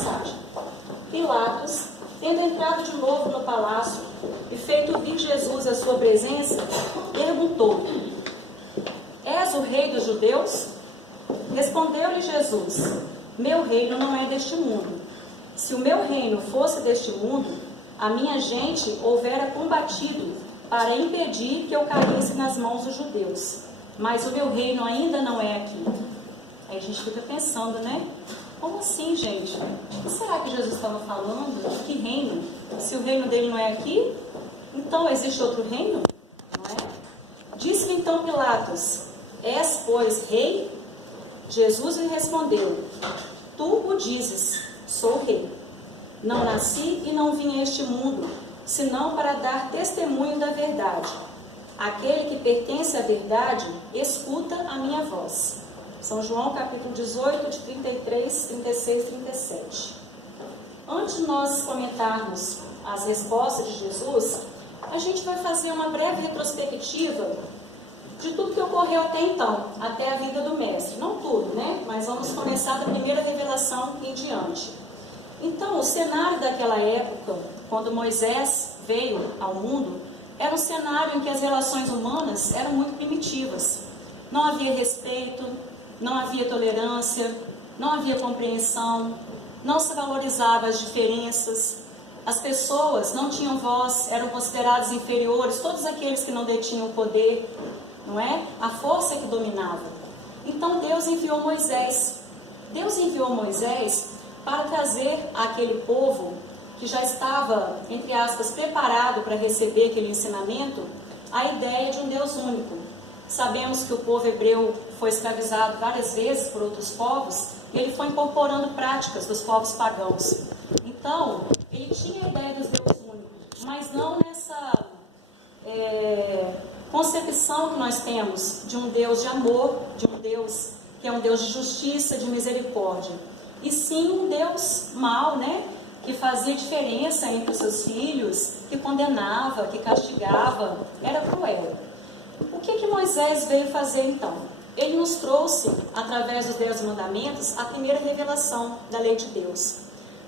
passagem. Pilatos, tendo entrado de novo no palácio e feito vir Jesus à sua presença, perguntou: És o rei dos judeus? Respondeu-lhe Jesus: Meu reino não é deste mundo. Se o meu reino fosse deste mundo, a minha gente houvera combatido para impedir que eu caísse nas mãos dos judeus. Mas o meu reino ainda não é aqui. Aí a gente fica pensando, né? Como assim, gente? O que será que Jesus estava falando? De que reino? Se o reino dele não é aqui, então existe outro reino? Não é? Disse-lhe então Pilatos: És, pois, rei? Jesus lhe respondeu: Tu o dizes, sou rei. Não nasci e não vim a este mundo, senão para dar testemunho da verdade. Aquele que pertence à verdade, escuta a minha voz. São João capítulo 18, de 33, 36 e 37. Antes de nós comentarmos as respostas de Jesus, a gente vai fazer uma breve retrospectiva de tudo que ocorreu até então, até a vinda do Mestre. Não tudo, né? Mas vamos começar da primeira revelação em diante. Então, o cenário daquela época, quando Moisés veio ao mundo, era um cenário em que as relações humanas eram muito primitivas. Não havia respeito, não havia tolerância, não havia compreensão, não se valorizava as diferenças, as pessoas não tinham voz, eram consideradas inferiores, todos aqueles que não detinham o poder, não é? A força que dominava. Então Deus enviou Moisés. Deus enviou Moisés para trazer àquele povo que já estava, entre aspas, preparado para receber aquele ensinamento, a ideia de um Deus único. Sabemos que o povo hebreu foi escravizado várias vezes por outros povos, e ele foi incorporando práticas dos povos pagãos. Então, ele tinha a ideia dos Deus únicos, mas não nessa concepção que nós temos de um Deus de amor, de um Deus que é um Deus de justiça, de misericórdia. E sim um Deus mau, né? Que fazia diferença entre os seus filhos, que condenava, que castigava, era cruel. O que Moisés veio fazer então? Ele nos trouxe, através dos 10 mandamentos, a primeira revelação da lei de Deus.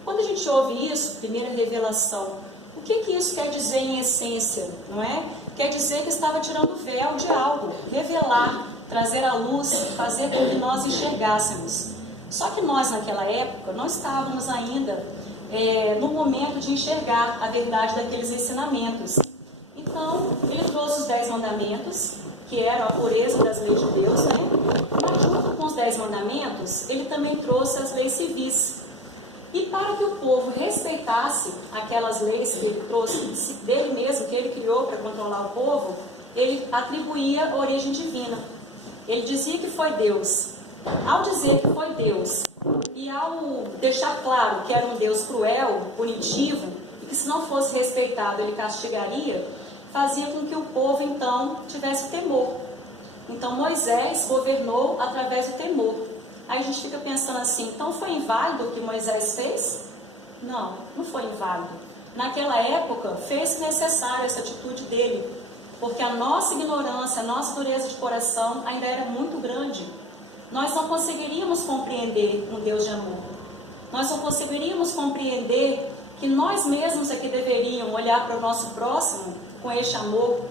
Quando a gente ouve isso, primeira revelação, o que isso quer dizer em essência, não é? Quer dizer que estava tirando o véu de algo, revelar, trazer à luz, fazer com que nós enxergássemos. Só que nós, naquela época, não estávamos ainda no momento de enxergar a verdade daqueles ensinamentos. Então, ele trouxe os 10 mandamentos, que eram a pureza das leis de Deus, né? Mas junto com os 10 mandamentos, ele também trouxe as leis civis. E para que o povo respeitasse aquelas leis que ele trouxe dele mesmo, que ele criou para controlar o povo, ele atribuía a origem divina. Ele dizia que foi Deus. Ao dizer que foi Deus, e ao deixar claro que era um Deus cruel, punitivo, e que se não fosse respeitado ele castigaria, fazia com que o povo então tivesse temor. Então Moisés governou através do temor. Aí a gente fica pensando assim, então foi inválido o que Moisés fez? Não, não foi inválido. Naquela época fez-se necessário essa atitude dele, porque a nossa ignorância, a nossa dureza de coração ainda era muito grande. Nós não conseguiríamos compreender um Deus de amor. Nós não conseguiríamos compreender que nós mesmos é que deveríamos olhar para o nosso próximo com este amor,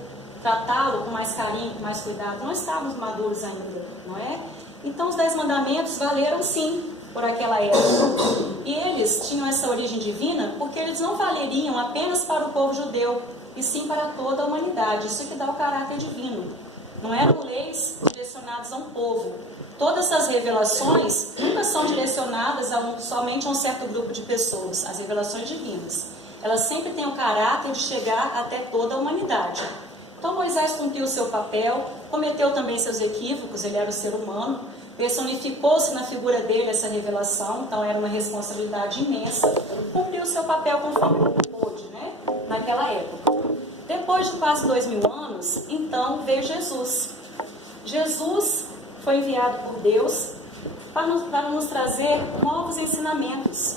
tratá-lo com mais carinho, com mais cuidado. Não estávamos maduros ainda, não é? Então os 10 mandamentos valeram sim por aquela época. E eles tinham essa origem divina porque eles não valeriam apenas para o povo judeu, e sim para toda a humanidade. Isso que dá o caráter divino. Não eram leis direcionadas a um povo. Todas essas revelações nunca são direcionadas somente a um certo grupo de pessoas, as revelações divinas. Elas sempre têm o caráter de chegar até toda a humanidade. Então Moisés cumpriu o seu papel, cometeu também seus equívocos, ele era o ser humano, personificou-se na figura dele essa revelação, então era uma responsabilidade imensa, cumpriu o seu papel conforme pôde, né, naquela época. Depois de quase 2000 anos, então veio Jesus. Jesus foi enviado por Deus para nos trazer novos ensinamentos.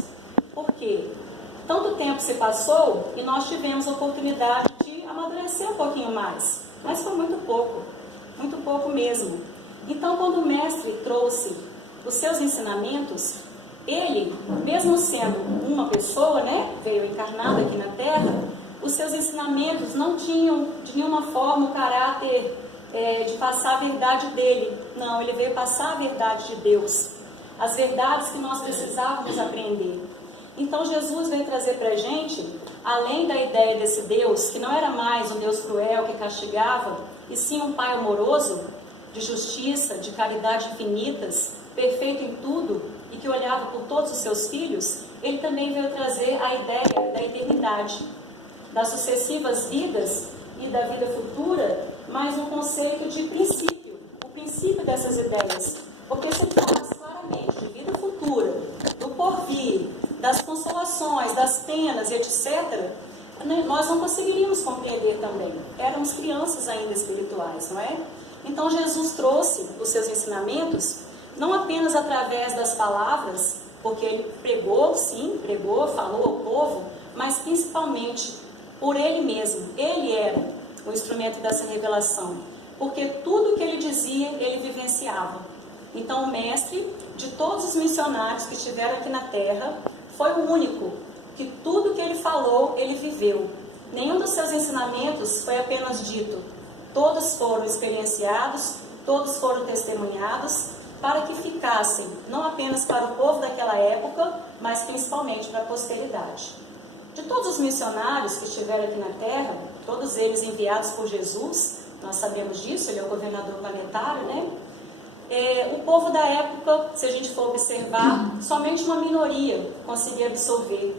Por quê? Tanto tempo se passou e nós tivemos a oportunidade de amadurecer um pouquinho mais, mas foi muito pouco mesmo. Então, quando o Mestre trouxe os seus ensinamentos, Ele, mesmo sendo uma pessoa, né, veio encarnado aqui na Terra, os seus ensinamentos não tinham de nenhuma forma o caráter de passar a verdade dele. Não, ele veio passar a verdade de Deus, as verdades que nós precisávamos aprender. Então Jesus veio trazer para a gente, além da ideia desse Deus, que não era mais um Deus cruel que castigava, e sim um Pai amoroso, de justiça, de caridade infinitas, perfeito em tudo, e que olhava por todos os seus filhos, ele também veio trazer a ideia da eternidade, das sucessivas vidas e da vida futura, mas um conceito de princípio, o princípio dessas ideias. Porque se falasse claramente de vida futura, do porvir, das consolações, das penas e etc., nós não conseguiríamos compreender também. Éramos crianças ainda espirituais, não é? Então Jesus trouxe os seus ensinamentos, não apenas através das palavras, porque ele pregou, sim, pregou, falou ao povo, mas principalmente por ele mesmo. Ele era o instrumento dessa revelação, porque tudo que ele dizia, ele vivenciava. Então o mestre de todos os missionários que estiveram aqui na Terra foi o único que tudo que ele falou, ele viveu. Nenhum dos seus ensinamentos foi apenas dito. Todos foram experienciados, todos foram testemunhados, para que ficassem, não apenas para o povo daquela época, mas principalmente para a posteridade. De todos os missionários que estiveram aqui na Terra, todos eles enviados por Jesus, nós sabemos disso, ele é o governador planetário, né? O povo da época, se a gente for observar, somente uma minoria conseguia absorver.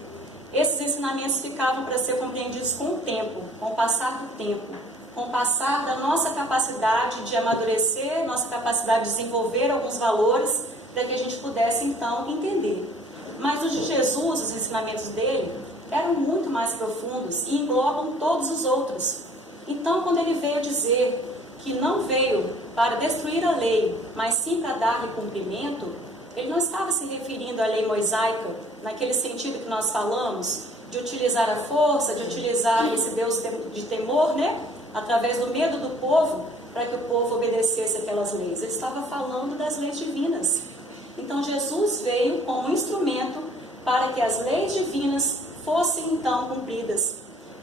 Esses ensinamentos ficavam para ser compreendidos com o tempo, com o passar do tempo, com o passar da nossa capacidade de amadurecer, nossa capacidade de desenvolver alguns valores, para que a gente pudesse então entender. Mas os de Jesus, os ensinamentos dele, eram muito mais profundos e englobam todos os outros. Então, quando ele veio dizer que não veio para destruir a lei, mas sim para dar-lhe cumprimento, ele não estava se referindo à lei mosaica, naquele sentido que nós falamos, de utilizar a força, de utilizar esse Deus de temor, né? Através do medo do povo, para que o povo obedecesse aquelas leis. Ele estava falando das leis divinas. Então Jesus veio como instrumento para que as leis divinas fossem então cumpridas,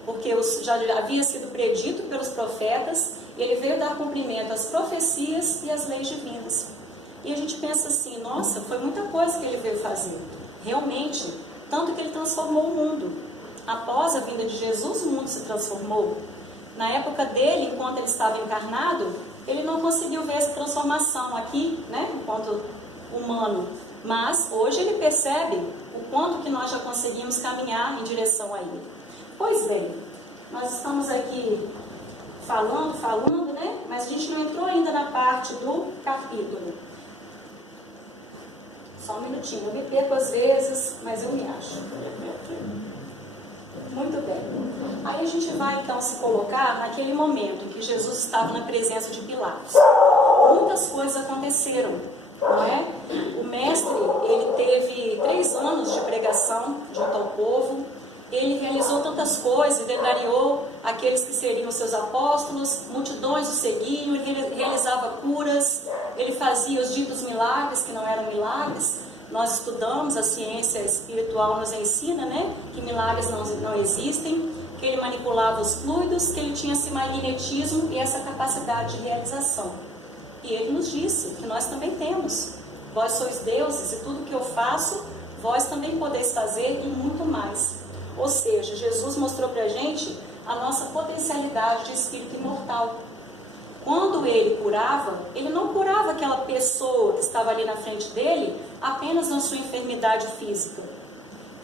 porque já havia sido predito pelos profetas, ele veio dar cumprimento às profecias e às leis divinas. E a gente pensa assim, nossa, foi muita coisa que ele veio fazer. Realmente, tanto que ele transformou o mundo. Após a vinda de Jesus, o mundo se transformou. Na época dele, enquanto ele estava encarnado, ele não conseguiu ver essa transformação aqui, né, enquanto humano. Mas hoje ele percebe o quanto que nós já conseguimos caminhar em direção a ele. Pois bem, nós estamos aqui falando, né? Mas a gente não entrou ainda na parte do capítulo. Só um minutinho, eu me perco às vezes, mas eu me acho. Muito bem. Aí a gente vai então se colocar naquele momento em que Jesus estava na presença de Pilatos. Muitas coisas aconteceram, não é? O mestre, ele teve 3 anos de pregação junto ao povo. Ele realizou tantas coisas, ele angariou aqueles que seriam seus apóstolos, multidões o seguiam, ele realizava curas, ele fazia os ditos milagres que não eram milagres. Nós estudamos, a ciência espiritual nos ensina, né, que milagres não existem, que ele manipulava os fluidos, que ele tinha esse magnetismo e essa capacidade de realização. E ele nos disse que nós também temos. Vós sois deuses e tudo que eu faço, vós também podeis fazer e muito mais. Ou seja, Jesus mostrou para a gente a nossa potencialidade de espírito imortal. Quando ele curava, ele não curava aquela pessoa que estava ali na frente dele apenas na sua enfermidade física.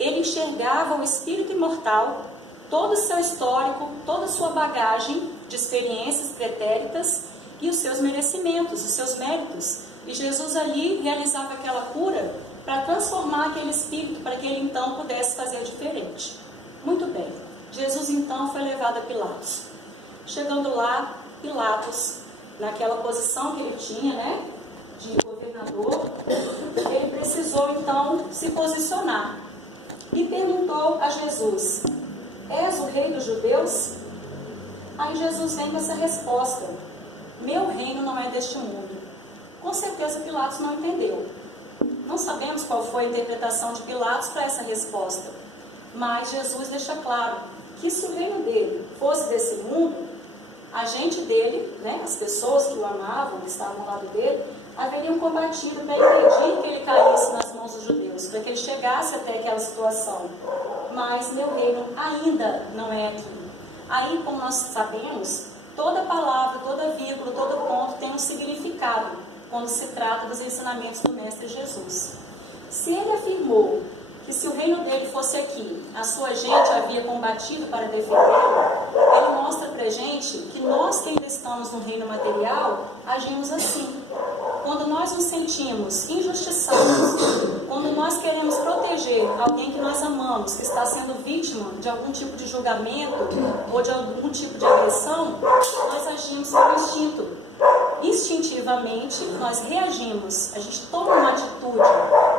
Ele enxergava o espírito imortal, todo o seu histórico, toda a sua bagagem de experiências pretéritas e os seus merecimentos, os seus méritos. E Jesus ali realizava aquela cura para transformar aquele espírito, para que ele então pudesse fazer diferente. Muito bem, Jesus então foi levado a Pilatos. Chegando lá, Pilatos, naquela posição que ele tinha, né, de governador, ele precisou então se posicionar e perguntou a Jesus: és o rei dos judeus? Aí Jesus vem com essa resposta: meu reino não é deste mundo. Com certeza Pilatos não entendeu. Não sabemos qual foi a interpretação de Pilatos para essa resposta, mas Jesus deixa claro que se o reino dele fosse desse mundo, a gente dele, né, as pessoas que o amavam, que estavam ao lado dele, haveriam combatido para impedir que ele caísse nas mãos dos judeus, para que ele chegasse até aquela situação. Mas meu reino ainda não é aqui. Aí, como nós sabemos, toda palavra, toda vírgula, todo ponto tem um significado quando se trata dos ensinamentos do Mestre Jesus. Se ele afirmou que se o reino dele fosse aqui, a sua gente havia combatido para defendê-lo, ele mostra para a gente que nós que ainda estamos no reino material, agimos assim. Quando nós nos sentimos injustiçados, quando nós queremos proteger alguém que nós amamos, que está sendo vítima de algum tipo de julgamento ou de algum tipo de agressão, nós agimos por instinto. Instintivamente, nós reagimos, a gente toma uma atitude,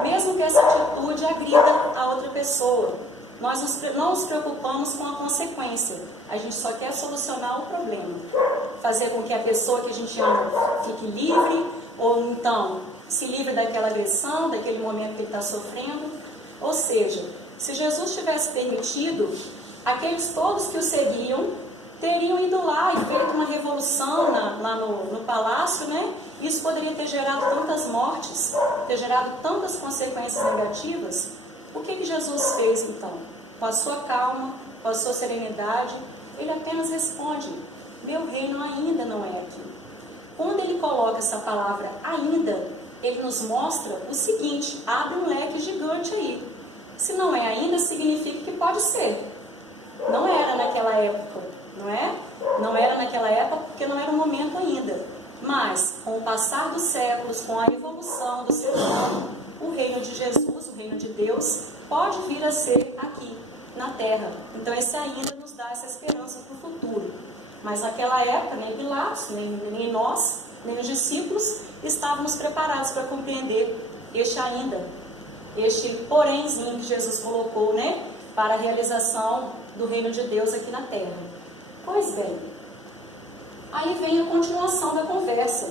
mesmo que essa atitude agrida a outra pessoa. Nós não nos preocupamos com a consequência, a gente só quer solucionar o problema. Fazer com que a pessoa que a gente ama fique livre, ou então se livre daquela agressão, daquele momento que ele está sofrendo. Ou seja, se Jesus tivesse permitido, aqueles todos que o seguiam teriam ido lá e feito uma revolução lá no palácio, né? Isso poderia ter gerado tantas mortes, ter gerado tantas consequências negativas. O que Jesus fez então? Com a sua calma, com a sua serenidade, ele apenas responde: meu reino ainda não é aqui. Quando ele coloca essa palavra ainda, ele nos mostra o seguinte: abre um leque gigante aí. Se não é ainda, significa que pode ser. Não era naquela época, não é? Não era naquela época porque não era o momento ainda. Mas, com o passar dos séculos, com a evolução do ser humano, o reino de Jesus, o reino de Deus, pode vir a ser aqui, na Terra. Então, esse ainda nos dá essa esperança para o futuro. Mas naquela época, nem Pilatos, nem nós, nem os discípulos estávamos preparados para compreender este ainda, este porémzinho que Jesus colocou, né, para a realização do reino de Deus aqui na Terra. Pois bem, aí vem a continuação da conversa.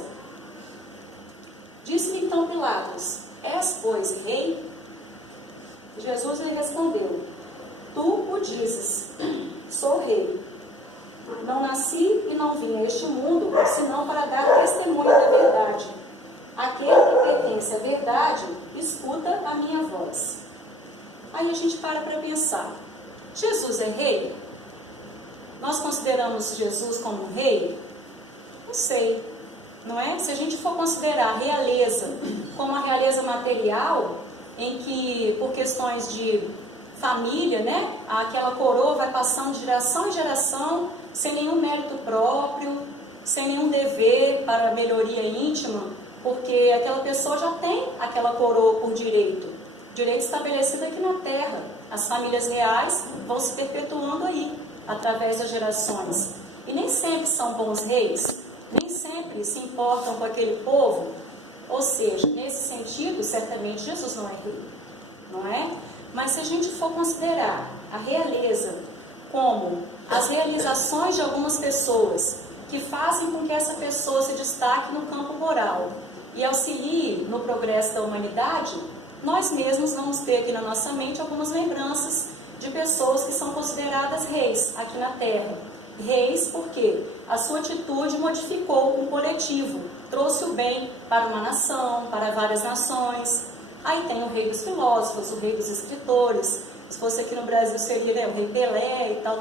Disse-lhe então Pilatos: és, pois, rei? Jesus lhe respondeu: tu o dizes, sou rei. Não nasci e não vim a este mundo, senão para dar testemunho da verdade. Aquele que pertence à verdade, escuta a minha voz. Aí a gente para pensar: Jesus é rei? Nós consideramos Jesus como rei? Não sei, não é? Se a gente for considerar a realeza como a realeza material, em que, por questões de família, né, aquela coroa vai passando de geração em geração, sem nenhum mérito próprio, sem nenhum dever para melhoria íntima, porque aquela pessoa já tem aquela coroa por direito estabelecido aqui na Terra. As famílias reais vão se perpetuando aí, através das gerações. E nem sempre são bons reis, nem sempre se importam com aquele povo. Ou seja, nesse sentido, certamente Jesus não é rei, não é? Mas se a gente for considerar a realeza como as realizações de algumas pessoas que fazem com que essa pessoa se destaque no campo moral e auxilie no progresso da humanidade, nós mesmos vamos ter aqui na nossa mente algumas lembranças de pessoas que são consideradas reis aqui na Terra. Reis porque a sua atitude modificou um coletivo, trouxe o bem para uma nação, para várias nações. Aí tem o rei dos filósofos, o rei dos escritores. Se fosse aqui no Brasil seria, né, o rei Pelé e tal.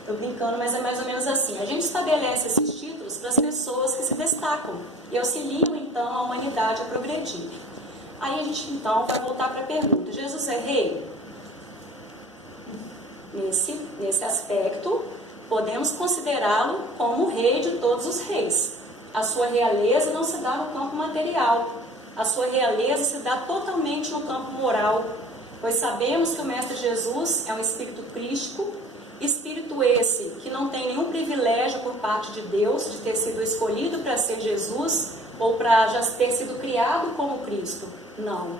Estou brincando, mas é mais ou menos assim. A gente estabelece esses títulos para as pessoas que se destacam e auxiliam então a humanidade a progredir. Aí a gente então vai voltar para a pergunta: Jesus é rei? Nesse aspecto, podemos considerá-lo como o rei de todos os reis. A sua realeza não se dá no campo material. A sua realeza se dá totalmente no campo moral, pois sabemos que o Mestre Jesus é um espírito crístico, espírito esse que não tem nenhum privilégio por parte de Deus de ter sido escolhido para ser Jesus ou para já ter sido criado como Cristo. Não.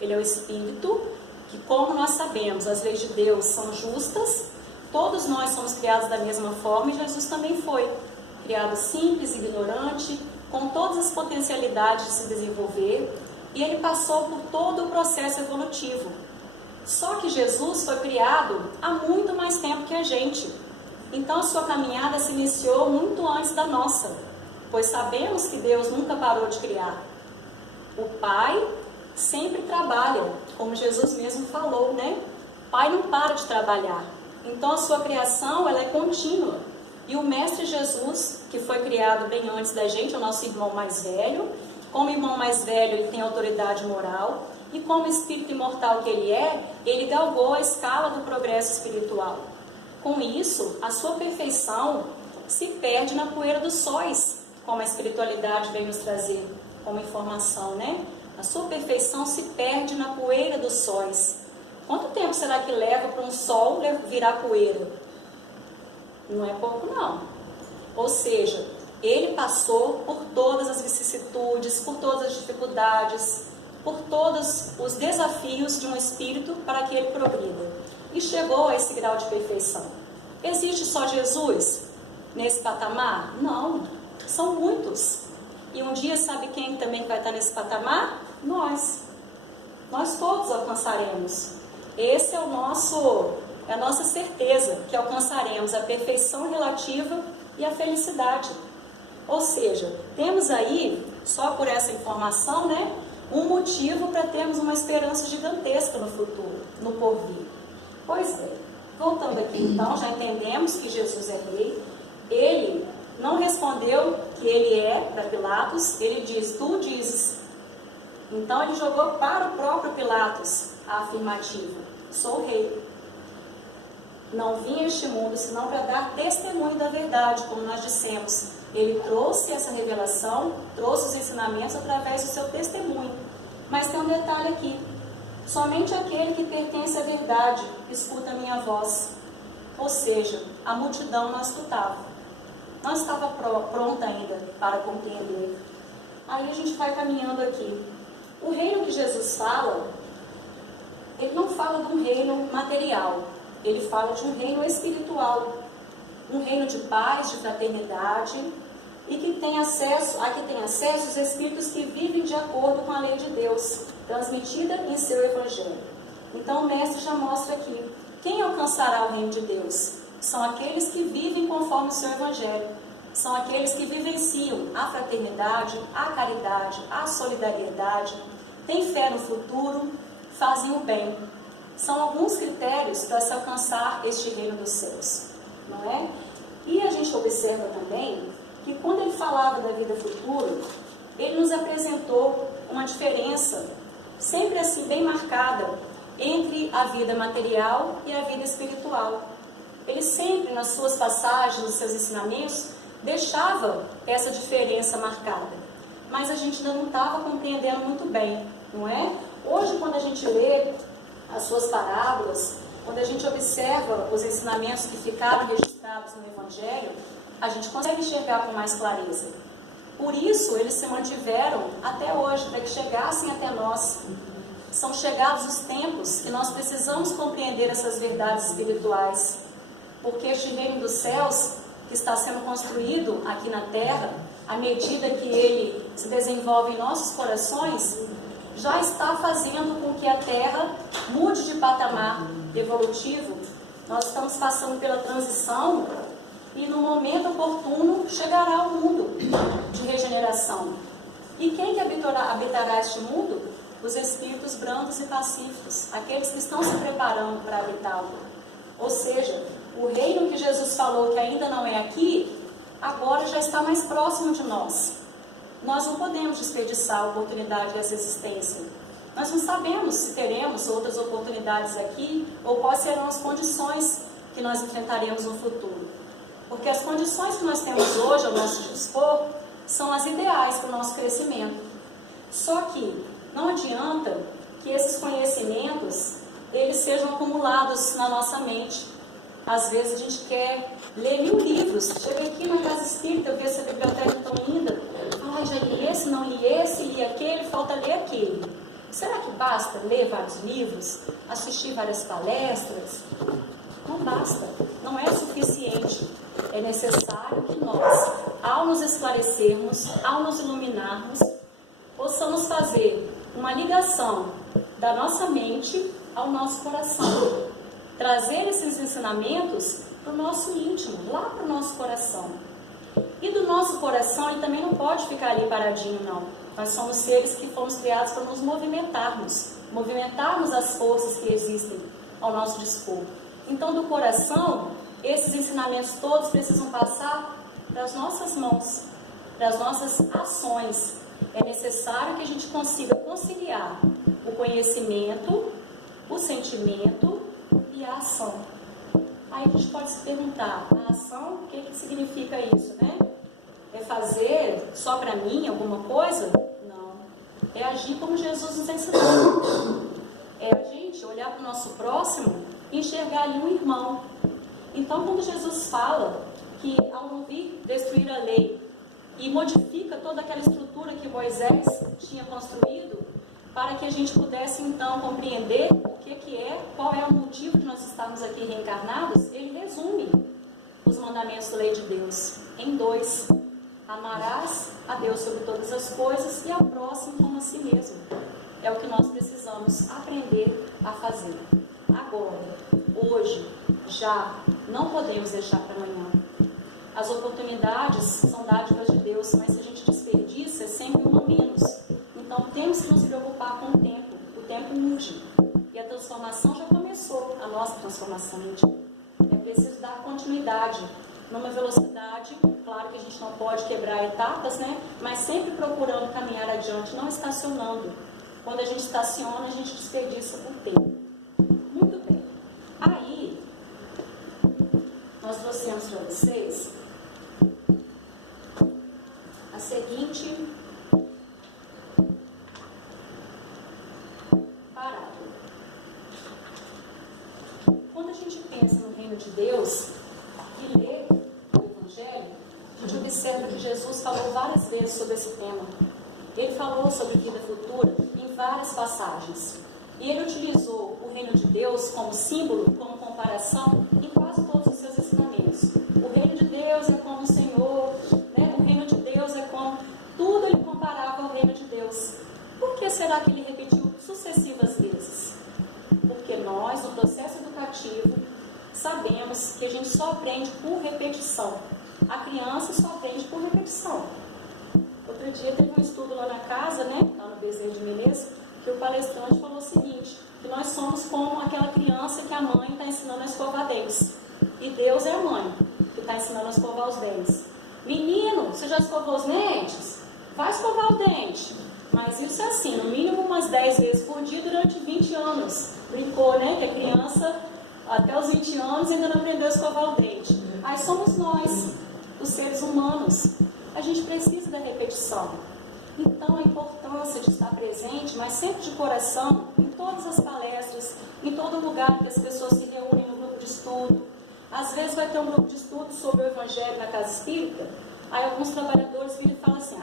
Ele é o espírito que, como nós sabemos, as leis de Deus são justas, todos nós somos criados da mesma forma, e Jesus também foi criado simples, ignorante, com todas as potencialidades de se desenvolver, e ele passou por todo o processo evolutivo. Só que Jesus foi criado há muito mais tempo que a gente. Então a sua caminhada se iniciou muito antes da nossa, pois sabemos que Deus nunca parou de criar. O Pai sempre trabalha, como Jesus mesmo falou, né? O Pai não para de trabalhar. Então a sua criação, ela é contínua. E o Mestre Jesus, que foi criado bem antes da gente, é o nosso irmão mais velho. Como irmão mais velho, ele tem autoridade moral. E como espírito imortal que ele galgou a escala do progresso espiritual. Com isso, a sua perfeição se perde na poeira dos sóis, como a espiritualidade vem nos trazer como informação, né? A sua perfeição se perde na poeira dos sóis. Quanto tempo será que leva para um sol virar poeira? Não é pouco, não. Ou seja, ele passou por todas as vicissitudes, por todas as dificuldades, por todos os desafios de um espírito para que ele progrida. E chegou a esse grau de perfeição. Existe só Jesus nesse patamar? Não, são muitos. E um dia, sabe quem também vai estar nesse patamar? Nós. Nós todos alcançaremos. Esse é a nossa certeza, que alcançaremos a perfeição relativa e a felicidade. Ou seja, temos aí, só por essa informação, né, um motivo para termos uma esperança gigantesca no futuro, no porvir. Pois é, voltando aqui então, já entendemos que Jesus é rei. Ele não respondeu que ele é para Pilatos, ele diz, tu dizes. Então ele jogou para o próprio Pilatos a afirmativa, sou rei. Não vim a este mundo senão para dar testemunho da verdade, como nós dissemos. Ele trouxe essa revelação, trouxe os ensinamentos através do seu testemunho. Mas tem um detalhe aqui. Somente aquele que pertence à verdade escuta a minha voz. Ou seja, a multidão não escutava. Não estava pronta ainda para compreender. Aí a gente vai caminhando aqui. O reino que Jesus fala, ele não fala de um reino material. Ele fala de um reino espiritual. Um reino de paz, de fraternidade, e que tem acesso os espíritos que vivem de acordo com a lei de Deus, transmitida em seu Evangelho. Então o Mestre já mostra aqui, quem alcançará o reino de Deus? São aqueles que vivem conforme o seu Evangelho, são aqueles que vivenciam a fraternidade, a caridade, a solidariedade, têm fé no futuro, fazem o bem. São alguns critérios para se alcançar este reino dos céus, não é? E a gente observa também que quando ele falava da vida futura, ele nos apresentou uma diferença, sempre assim bem marcada, entre a vida material e a vida espiritual. Ele sempre, nas suas passagens, nos seus ensinamentos, deixava essa diferença marcada. Mas a gente ainda não estava compreendendo muito bem, não é? Hoje, quando a gente lê as suas parábolas, quando a gente observa os ensinamentos que ficaram registrados no Evangelho, a gente consegue enxergar com mais clareza. Por isso, eles se mantiveram até hoje, para que chegassem até nós. São chegados os tempos que nós precisamos compreender essas verdades espirituais, porque este reino dos céus, que está sendo construído aqui na Terra, à medida que ele se desenvolve em nossos corações, já está fazendo com que a Terra mude de patamar evolutivo. Nós estamos passando pela transição e no momento oportuno chegará o mundo de regeneração. E quem que habitará este mundo? Os espíritos brandos e pacíficos, aqueles que estão se preparando para habitá-lo. Ou seja, o reino que Jesus falou que ainda não é aqui, agora já está mais próximo de nós. Nós não podemos desperdiçar a oportunidade dessa existência. Nós não sabemos se teremos outras oportunidades aqui ou quais serão as condições que nós enfrentaremos no futuro. Porque as condições que nós temos hoje ao nosso dispor são as ideais para o nosso crescimento. Só que não adianta que esses conhecimentos eles sejam acumulados na nossa mente. Às vezes a gente quer ler 1000 livros. Cheguei aqui na casa espírita, eu vi essa biblioteca tão linda. Ai, já li esse, não li esse, li aquele, falta ler aquele. Será que basta ler vários livros, assistir várias palestras? Não basta, não é suficiente. É necessário que nós, ao nos esclarecermos, ao nos iluminarmos, possamos fazer uma ligação da nossa mente ao nosso coração. Trazer esses ensinamentos para o nosso íntimo, lá para o nosso coração. E do nosso coração, ele também não pode ficar ali paradinho, não. Nós somos seres que fomos criados para nos movimentarmos as forças que existem ao nosso dispor. Então, do coração, esses ensinamentos todos precisam passar para as nossas mãos, para as nossas ações. É necessário que a gente consiga conciliar o conhecimento, o sentimento e a ação. Aí a gente pode se perguntar, a ação, o que significa isso, né? É fazer só para mim alguma coisa? Não. É agir como Jesus nos ensinou. É a gente olhar para o nosso próximo e enxergar ali um irmão. Então, quando Jesus fala que ao não vir destruir a lei e modifica toda aquela estrutura que Moisés tinha construído, para que a gente pudesse então compreender o que é, qual é o motivo de nós estarmos aqui reencarnados, ele resume os mandamentos da lei de Deus em 2. Amarás a Deus sobre todas as coisas e ao próximo como a si mesmo. É o que nós precisamos aprender a fazer. Agora, hoje, já não podemos deixar para amanhã. As oportunidades são dádivas de Deus, mas se a gente desperdiça, é sempre uma menos. Então, temos que nos preocupar com o tempo. O tempo urge. E a transformação já começou, a nossa transformação íntima. É preciso dar continuidade, numa velocidade, claro que a gente não pode quebrar etapas, né? Mas sempre procurando caminhar adiante, não estacionando. Quando a gente estaciona, a gente desperdiça o tempo. Muito bem. Aí, nós trouxemos para vocês a seguinte parábola. Quando a gente pensa no reino de Deus e lê o Evangelho, a gente observa que Jesus falou várias vezes sobre esse tema. Ele falou sobre vida futura em várias passagens. E ele utilizou o reino de Deus como símbolo, como comparação, em quase todos os seus ensinamentos. O reino de Deus é como o Senhor, né? O reino de Deus é como... Tudo ele comparava ao reino de Deus. Por que será que ele repetiu sucessivas vezes? Porque nós, no processo educativo, sabemos que a gente só aprende por repetição. A criança só aprende por repetição. Outro dia teve um estudo lá na casa, né? Lá no Bezerra de Menezes, que o palestrante falou o seguinte, que nós somos como aquela criança que a mãe está ensinando a escovar dentes. E Deus é a mãe que está ensinando a escovar os dentes. Menino, você já escovou os dentes? Vai escovar o dente. Mas isso é assim, no mínimo umas 10 vezes por dia durante 20 anos. Brincou, né? Que a criança, até os 20 anos, ainda não aprendeu a escovar o dente. Aí somos nós, os seres humanos. A gente precisa da repetição. Então, a importância de estar presente, mas sempre de coração, em todas as palestras, em todo lugar que as pessoas se reúnem no grupo de estudo. Às vezes vai ter um grupo de estudo sobre o Evangelho na casa espírita, aí alguns trabalhadores viram e falam assim,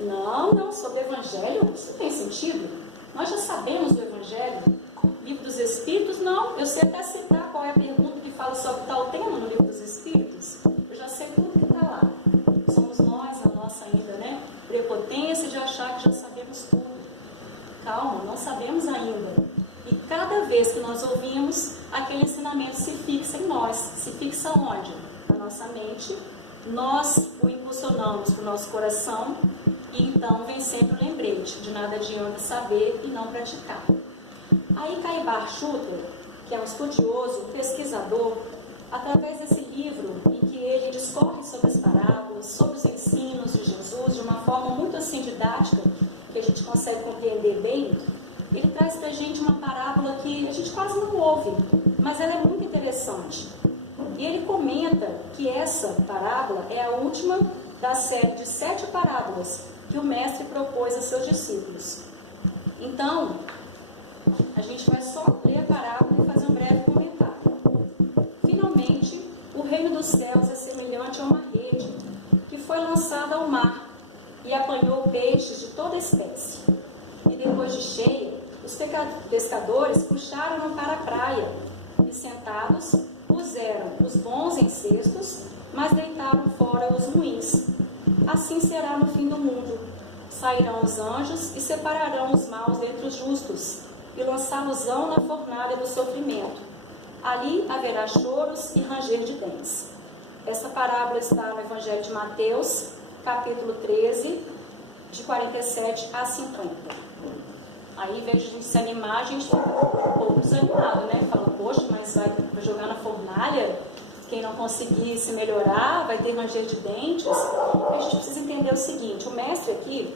não, sobre o Evangelho, isso tem sentido? Nós já sabemos do Evangelho. Livro dos Espíritos, não, eu sei até citar qual é a pergunta que fala sobre tal tema no Livro dos Espíritos. Eu já sei tudo que está lá. Somos nós, a nossa ainda, né? Prepotência de achar que já sabemos tudo. Calma, não sabemos ainda. E cada vez que nós ouvimos, aquele ensinamento se fixa em nós. Se fixa onde? Na nossa mente. Nós o impulsionamos para o nosso coração e então vem sempre o lembrete de nada adianta saber e não praticar. Aí Caibar Schutter, que é um estudioso, um pesquisador, através desse livro em que ele discorre sobre as parábolas, sobre os ensinos de Jesus, de uma forma muito assim didática, que a gente consegue compreender bem, ele traz para a gente uma parábola que a gente quase não ouve, mas ela é muito interessante. E ele comenta que essa parábola é a última da série de 7 parábolas que o mestre propôs a seus discípulos. Então, a gente vai só ler a parábola e fazer um breve comentário. Finalmente, o reino dos céus é semelhante a uma rede que foi lançada ao mar e apanhou peixes de toda espécie. E depois de cheia, os pescadores puxaram-no para a praia e, sentados, puseram os bons em cestos, mas deitaram fora os ruins. Assim será no fim do mundo. Sairão os anjos e separarão os maus dentre os justos, e lançá-los-ão na fornalha do sofrimento. Ali haverá choros e ranger de dentes. Essa parábola está no Evangelho de Mateus, capítulo 13, de 47 a 50. Aí, em vez de a gente se animar, a gente fica um pouco desanimado, né? Fala, poxa, mas vai jogar na fornalha? Quem não conseguir se melhorar vai ter ranger de dentes. A gente precisa entender o seguinte: o mestre aqui,